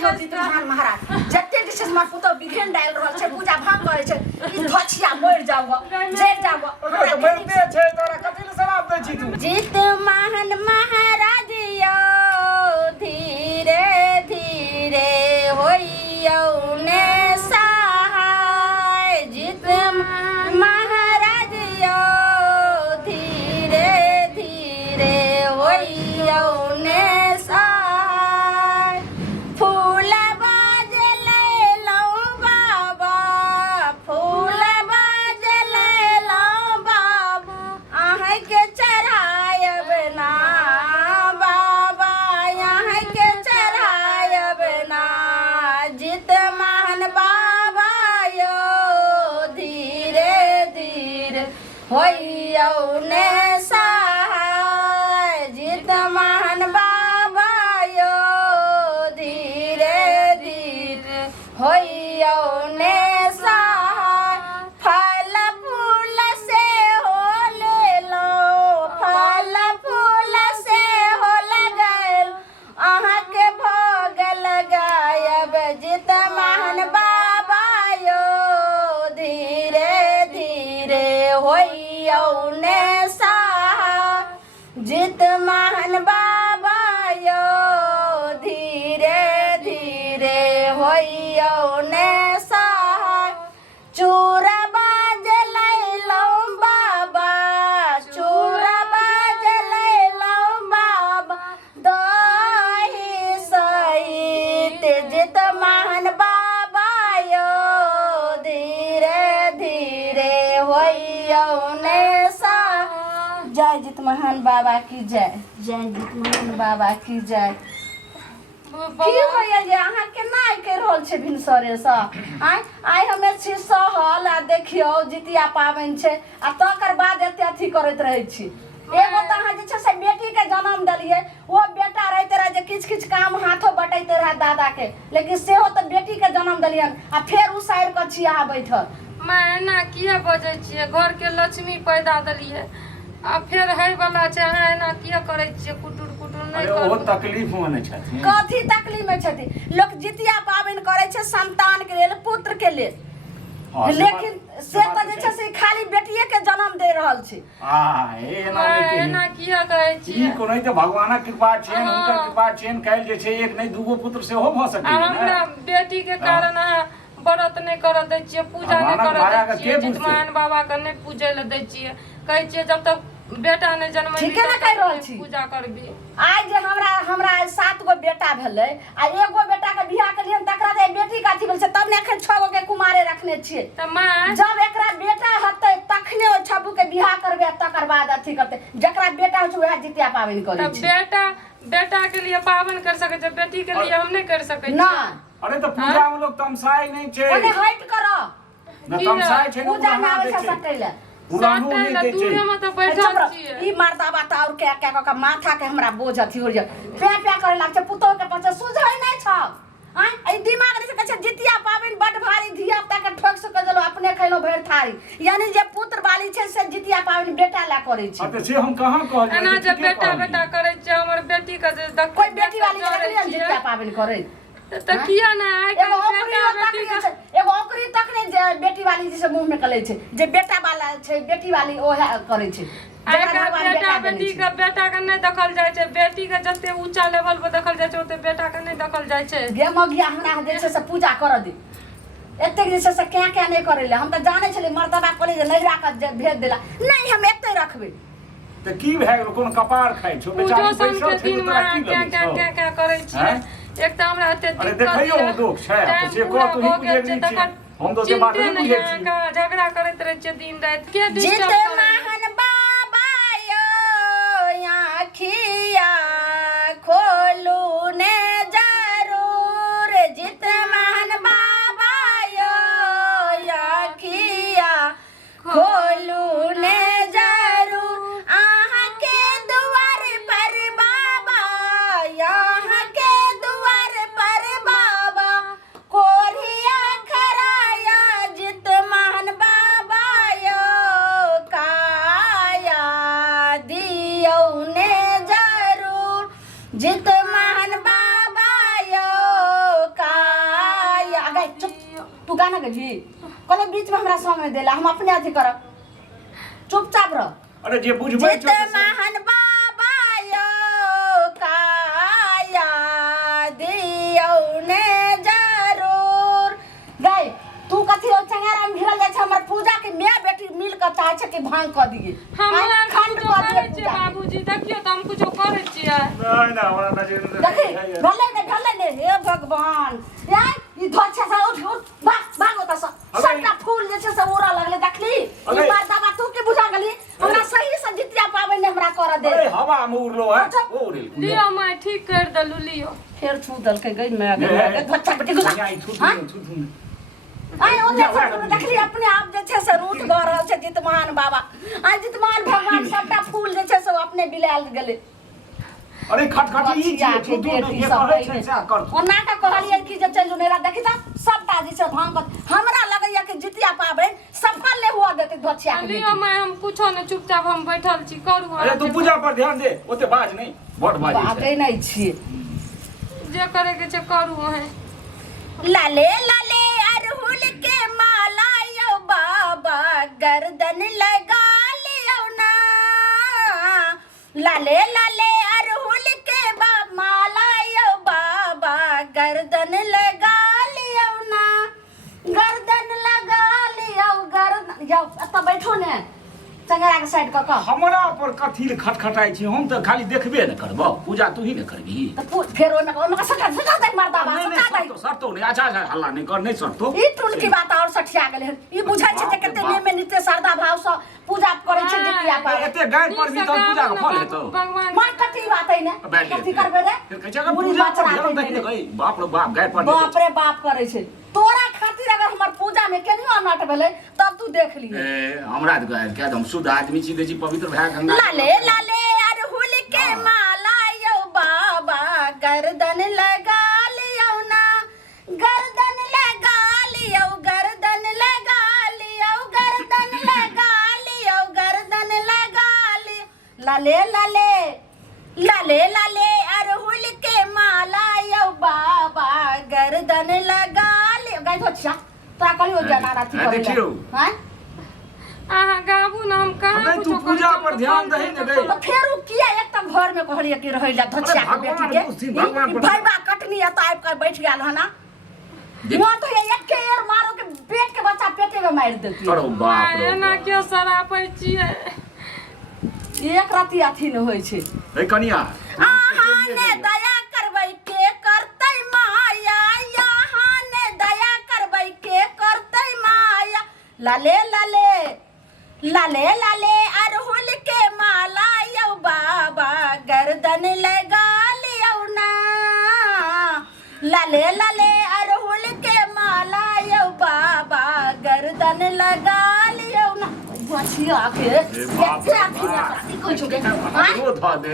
नहीं हो जीत महाराज जत्ते जे छै हमर पुतो बिघेन डाल रहल छै पूजा भाग करे छै ई धछिया मर जाओ जर जाओ मरते छै तोरा कथि ले शराब दै छी तू जीत महान महाराज यो धीरे धीरे होइयो ने सहाय जीत महाराज यो धीरे धीरे होइयो ने सहाय फूल बाज ले लो बाबा फूल बाज ले लो बाबा आहे के चढ़ायब ना बाबा यहाँ के चढ़ायब ना जित महान बाबा यो धीरे धीरे होइयो ने सहाय जित महान बाबा यो धीरे धीरे होइयो ने सहाय फल फूल से हो ले लो फल फूल से हो लगल अहाँ के भोग लगायब जित महान बाबा यो धीरे धीरे होइयो ने सहाय जित महान बाबा यो धीरे धीरे होइयो ने सहाय चूरा बाज लैलो बाबा चूरा बाज लैलो बाबा दही सहित जित महान बाबा यो धीरे धीरे होइयो ने सहाय जय जित महान बाबा की जय जित महान बाबा की जय की होइए जे अहाँ केना कहि रहल छै भिनसरे सँ आइ हमे छी सहल आ देखियौ जितिया पाबनि छै आ तकर बाद एते अथी करैत रहै छी एगो तऽ अहाँ जे छै से बेटी के जन्म देलियै ओ बेटा रहिते रहे जे किछ किछ काम हाथो बटैते रहे दादा के लेकिन सेहो तऽ बेटी के जन्म देलियन आ फेर उ साइर के छी अहाँ बैठल मैं एना किया बजै छियै घर के लक्ष्मी पैदा देलियै आ फेर है वाला छै अहाँ एना किया करै छियै कुटुर कुटुर नहीं ओ करू तकलीफ में छथिन कथी तकलीफ में छथिन लोग जितिया पाबनि करे छै संतान के लेल पुत्र के लेल लेकिन से तऽ जे छै से खाली बेटिये के जन्म दे रहल छै एना किया कहै छियै ई कोनै तऽ भगवानक कृपा छनि हुनकर कृपा छनि काल्हि जे छै एक नहीं दूगो पुत्र सेहो भऽ सकैए हमरा बेटी के कारण अहाँ व्रत नहीं करऽ दै छियै पूजा नहीं करऽ दै छियै जितमान बाबा के नहीं पूजै लए दै छियै कहै छियै जब तक बेटा नहीं जन्म ठीके ना कहि रहल छी पूजा करबी आइ जे हमरा 7 गो बेटा भेलै आ एगो बेटा के बियाह के लिए तकरा जे बेटी का अथी भेल छै तब ने एखन 6 गो के कुमारे रखने छियै त मां जब एकरा बेटा हतै तखने ओ छबू के बियाह करबे तकर बाद अथी करतै जकरा बेटा होइ छै वएह जितिया पाबनि करै छै बेटा के लिए पावन कर सकै छै बेटी के लिए हम नहीं कर सकै ना अरे तो पूजा में लोग तमसाई नहीं छे ओने हट करो न तमसाई छे पूजा में आबै छै सटैले पुरानो नहीं दै छै दूरे में तो बैठल छियै ई मर्दाबा त और क्या क्या का माथा के हमरा बोझ अथी हो जा प्या करे लाग छै पुतो के पछे सुझै नै छ आई दिमाग से कहै जितिया पाबनि बड भारी धिया पुता के ठोक सके जलो अपने खैलो भरि थारी यानी जे पुत्र वाली छै से जितिया पाबनि बेटा ला करे छै अते से हम कहां कहलियै एना जे बेटा बेटा करे छै हमर बेटी के जे कोई बेटी वाली के देखलियन जितिया पाबनि करे त किया ना आइ एगो ओकरी तक ने जे बेटी वाली जैसे मुंह में कले छै जे बेटा वाला छै बेटी वाली ओहे करे छै बेटा बेटी के बेटा के नहीं देखल जाय छै बेटी के जते ऊंचा लेवल पर देखल जाय छै ओते बेटा के नहीं देखल जाय छै गे मगिया हमरा जे छै से पूजा कर दे एते जे छै से क्या नहीं करे ले हम त जाने छले मर्दबा कोले जे नहीं राख भेज देला नहीं हम एते रखबे त की भए गेल कोन कपार खाइ छौ बेचारी बैसल छै तोरा की लगे क्या करै छियै एक त हमरा एते अरे देखियो दुख छै से को तू ही बुझे नहीं छी हम तो बात नहीं बुझे छी झगड़ा करैत रहे छियै दिन रात के जित महान बाबा यो आँखिया खोलू ने जरूर जित महान बाबा यो आँखिया खोलू ने जरूर आहाँ के द्वार पर बाबा यहाँ के द्वार पर बाबा कोरिया खराया जित महान बाबा यो का ना गई कहले बीच में हमरा समय देला हम अपने अथी करब चुपचाप रह। अरे जे बुझबै जित महान बाबा यो काया दियौ ने जरूर गई तू कथी हो चंगेरा में भिरल जाय छ हमर पूजा के माय बेटी मिल के चाहे छ कि भांग क दिए हमरा खंड कुछो क करे दिए छियै बाबूजी देखियो त हम कुछो करे छियै नहीं ना हमरा नजर देखी भले ने हे भगवान यार ई धोछा से उठ भागो त सबटा फूल जे छै से उड़ा लगले देखली ई बार दबा तू के बुझा गली हमरा सही से जितिया पावे ने हमरा कर दे। अरे हवा में उड़लो है ओरे लियो मैं ठीक कर दलु लियो फिर छू दल के गई मैं धोछा बेटी गुजा हां आई ओने से देखली अपने आप जे छै से रूठ ग रहल छै जितमान बाबा आ जितमान भगवान सबटा फूल जे छै से अपने बिलाल गेले। अरे खटखटी ई के बेटी सब कर ओना का कहलिए कि जे चलू नेला देखी त सबटा जे छै भांग हमरा लगैया कि जितिया पावे सफल ले हुआ देते धोछिया के लियो मैं हम कुछो ने चुपचाप हम बैठल छी करू। अरे तू पूजा पर ध्यान दे ओते बाज नहीं बड़ बाज बाजे नहीं छी जे करे के छै करू है। लाले लाले अरहुल के माला यो बाबा गर्दन लगा लियो ना लाले लाले अरहुल के माला यो बाबा गर्दन लगा लियो ना गर्दन लगा लियो गर्दन जाओ अत बैठो ने चंगरा के साइड क हमरा पर कथी ले खटखटाई छी हम त खाली देखबे न करबो पूजा तू ही न करबी तो फिर ओना सका दे मरदा बा सका दे सरतो नहीं अच्छा अच्छा हल्ला नहीं कर नहीं सरतो ई टुन की बात और सठिया गेले ई बुझाय छै जे कते ने में नित्य श्रद्धा भाव से पूजा करे छै जितिया पा एते गाय पर भी तो पूजा का फल हेतो भगवान मां कथी बात है ने कथी करबे रे फिर कहे का पूजा पर ध्यान देख ले गई बाप रे बाप गाय पर बाप रे बाप करे छै तोरा खातिर अगर हमर पूजा में केनियो अनट भेले तब तू देख ली ए हमरा क्या हम शुद्ध आदमी छी देजी पवित्र भाई गंगा लाले लाले अरहुल के माला यो बाबा गर्दन लगा लियो ना गर्दन लगा लियो गर्दन लगा लियो गर्दन लगा लियो गर्दन लगा लियो लाले लाले लाले लाले अरहुल के माला यो बाबा गर्दन लगा लियो गाय धोछा तोरा कहलियो जनारा थी देखियो हैं आहा गाबू ना हम कहां अबे तू पूजा पर ध्यान दही न गई तो फेर उ किया एक त घर में कहलिए कि रहैला धोछा के बेटी के भगवान भाई बा कटनी त आब के बैठ गेल हना वो तो एक के एर मारो के पेट के बच्चा पेटे में मार देती अरे बाप रे एना के सरापै छियै एक राती अथी न होय छै ए कनिया आहा ने दया करबै के करतै माया यहाँ ने दया करबै के करतै माया लाले लाले लाले लाले अरहुल के माला यो बाबा गर्दन लगा लियो ना लाले लाले अरहुल के माला यो बाबा गर्दन लगा लियो ना बचिया के कैसे आखी में कोई छोड़े हां वो धा दे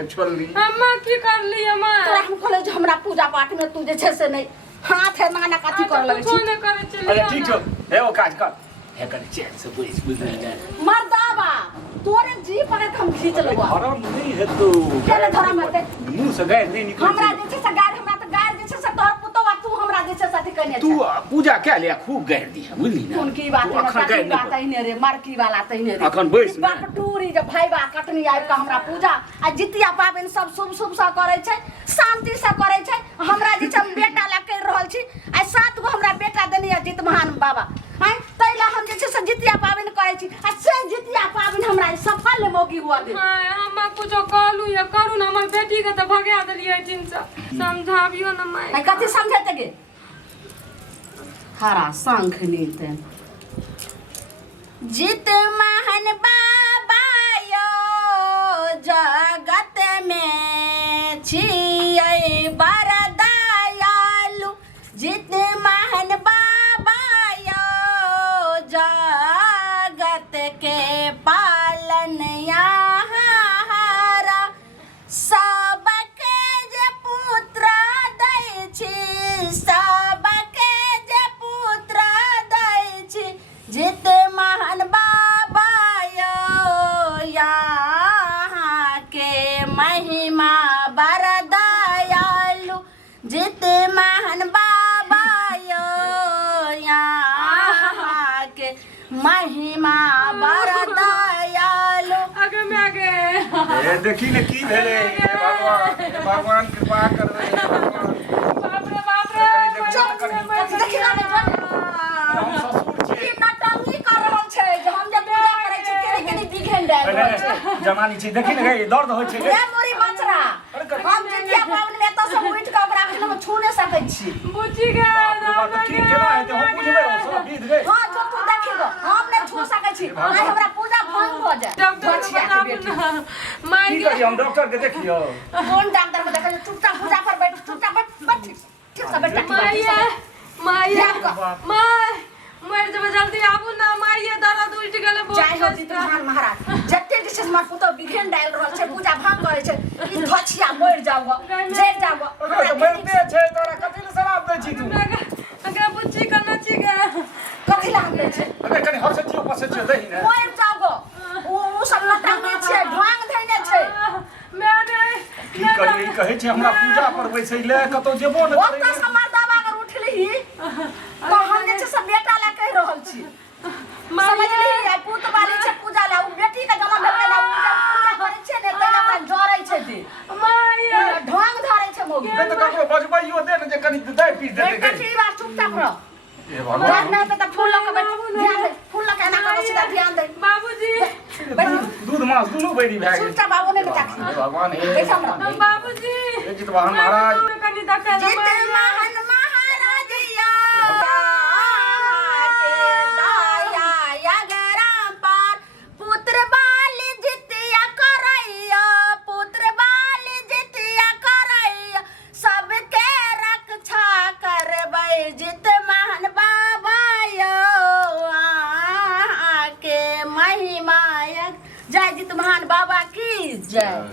एक छोलनी अम्मा की कर ली अम्मा तोरा हम कहले जे हमरा पूजा पाठ में तू जे छै से नहीं हाथ है नाना कथी कर लगे छी ने करे छै अरे ठीक छौ हे ओ काज कर हे कर चैन से बुझ नहीं मर्दाबा तोरे जी पर हम खींच लेबो हराम नहीं है तो केले धरम हेते मुंह से गाय नहीं निकल हमरा जे छै से गाड़ हमरा त गाड़ जे छै से तोर पुतवा तू हमरा जे छै से अथी कने तू पूजा क्या ले खूब गाड़ दिया बुझली ना कौन की बात है कथी बात है ने रे मारकी वाला तइने रे अखन बैस बाप टूरी जे भाईबा कटनी आबि के हमरा पूजा आ जितिया पाबनि सब शुभ शुभ से करे छै शांति से करे छै हमरा जे छै हम बेटा ला कर रहल छी आ 7 गो हमरा बेटा देने या जित महान बाबा हैं तैला हम जे छै से जितिया पाबनि करे छी आ से जितिया पाबनि हमरा सफल मौगी हुआ दे हां अम्मा कुछो कहलु या करू ना हमर बेटी के त भगा देलियै दिन से समझाबियो ना माय आई कथी समझैते गे हरा संख नीते जित महान बाबा यो जगत में छियै बड़ दयालु जित महान बाबा यो जगत के पालन यहाँ सबके जे पुत्र दै छी सबके जे पुत्र दै छी जित महान बाबा यो यहाँ के ए देखी ने की भेले हे भगवान कृपा करबे बाप रे देखी ना हम ससुर छी ई नटंगी कर रहल छै जे हम जे पूजा करै छी केने बिघेन डाल रहल छै जमानी छी देखी ने गई दर्द होइ छै रे मोरी बचरा हम जितिया पावन में त सब उठ के ओकरा अखन में छू नै सकै छी बुच्ची के बात की केना हेतै हम बुझबै ओ सब विध गई हां जो तू देखी गो हम नै छू सकै छी आइ हमरा पूजा भंग भ जाय डॉक्टर बचिया के बेटी मार की करी हम डॉक्टर के देखियो कौन डॉक्टर को देखै चुपचाप पूजा कर बैठ चुपचाप बैठ ठीक से बैठ माइया मर जब जल्दी आबू ना माइया दर्द उठ गेले जय हो जितमान महाराज जत्ते दिस मार पुतो बिघेन डाल रहल छै पूजा भंग करे छै ई धछिया मर जाव जेर जाव तो मरते छै तोरा कथि ले शराब दै छी तू अगर बुच्ची करना छिके कथि ला हमले छै अरे कनी हसे छियो पसे छियो दही ने मर जाव ओ सब लटांगे छै ढांग धैने छै मैंने की करी कहै छै हमरा पूजा पर बैसै ले कतो जेबो न ओत करै समर दबा कर उठलही तो हम जे छै सब बेटा ला कह रहल छी समझली आई पुत वाली छै पूजा ला उ बेटी के जन्म भेलै ला पूजा करै छै ने तैना ओकरा जरै छै दे माइया ढंग धरै छै मौगी नै त ककरो बजबैयो दे ने जे कनी दही पी देतै बेटी बार चुपचाप रह ए ध्यान भगवान नहीं पे फूल लगा ध्यान दे फूल लगा ना कर सीधा ध्यान दे बाबूजी दूध मांस दुनु बैरी भए गेल चुपचाप बाबू ने बेटा हे भगवान हे देख हमरा बाबूजी हे जितवाहन महाराज कनी दखा जित महान महाराजिया के दाया यगरा पार पुत्र बाल जितिया करैया पुत्र बाल जितिया करैया सबके रक्षा करबै जित महान बाबा यो के महिमा जय जित महान बाबा की जय